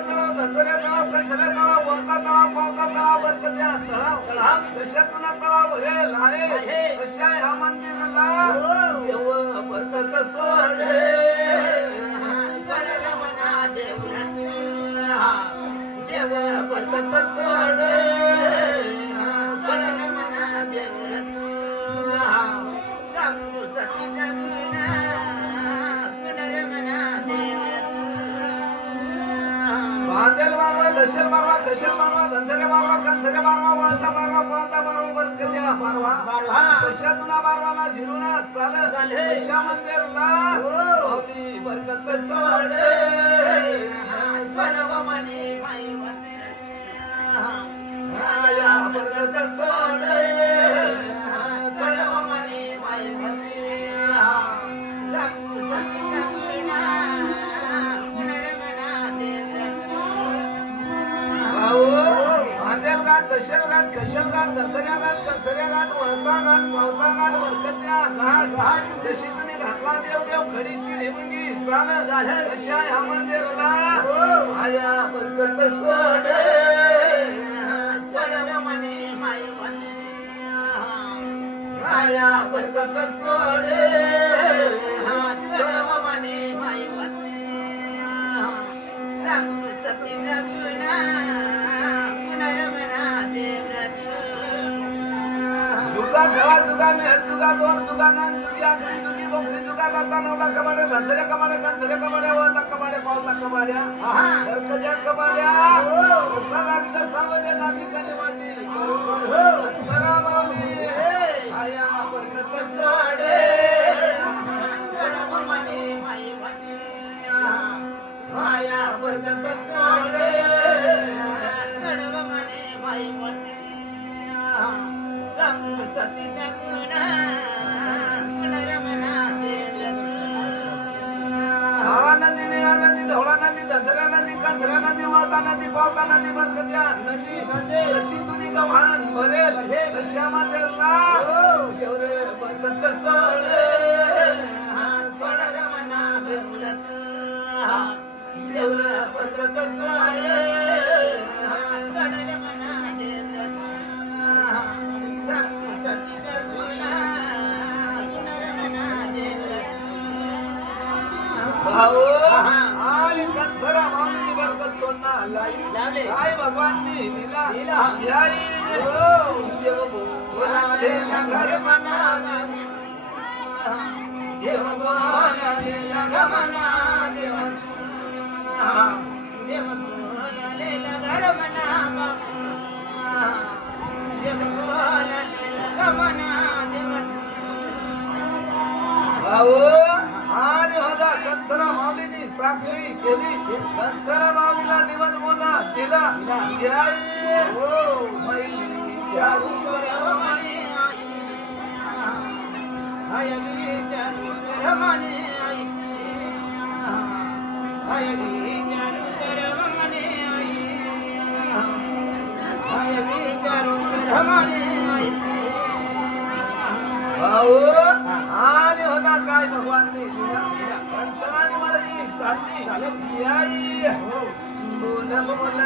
तळाव धसऱ्या तळाव कचऱ्या तळाव वरता तळाव पावता तळाव बरकत्या तळाव जशातून तळाव भरेल आहे तशा ह्या मंदिराला देव बरकत सोडे सोडलं मना देवरात देव बरकत सोडे सोडलं मना देवरात सांगू सतीचा गुन्हा कुणर मना देवरात बांधेल मारवा दशेल मारवा कशेल मारवा धनसरे मारवा कंसरे मारवा वळता मारवा पावता मारवा बरकत्या मारवा कशातून मारवाला झिरुना झाले कशा मंदिरला आपली बरकत सोडे सोडव मने माई आया बरकत सोडे सोडव मने माई सांगू सतीचा गुन्हा कुणर मना देवरात बांधेल घाट दशेल घाट कशेल घाट धनसऱ्या घाट कंसऱ्या घाट वळता घाट पावता घाट बरकत्या घाट जशी तुम्ही घाटला देव देव खडीची ढेमुंगी चाल कशा ह्या मंदिराला आया बरकत सोडे सोडव मने माई आया बरकत सोडे सोडव मने माई सांगू सतीचा गुन्हा कुणर मना देवरात जुगा खेळा जुगा मेहर जुगा दोर जुगा नान जुगी आखरी जुगी बोकरी जुगा लाता नवला कमाड्या धनसऱ्या कमाड्या कंसऱ्या कमाड्या वळता कमाड्या पावता कमाड्या बरकत्या कमाड्या रस्ता लागली तर सावल्या लागली कनिवाती सरा माऊली आया बरकत सोडे सोडव मने माई आया बरकत सोडे सोडव मने माई सांगू सतीचा गुन्हा कुणर मना देवरात काळा नदी निळा नदी धवळा नदी दसऱ्या नदी कंसऱ्या नदी वाता नदी पावता नदी बरकत्या नदी जशी तुझी गव्हाण भरेल तशा मंदिरला एवढे बरकत सोडे सोडव मना देवरात एवढे बरकत सोडे सोडव मना देवरात सांगू सतीचा गुन्हा कुणर मना देवरात भाऊ आणि कंसरा माऊलीची बरकत सोडणार लावले. काय भगवाननी दिला याई देव बोलाले घर मना देव बोलाले गमना देव देव बोलालेला घर मना देव बोलालेला मना भाऊ आणि होता कंसरा माऊलीनी साखळी केली कंसरा माऊलीला निवड बोला दिला याई मैली चारू रमणे आई विचारू रमणे आई विचारू रमणे आई विचारू रमणे आई भाऊ आणि होता काय भगवाननी दिला कंसराने मला चालली याई बोल बोल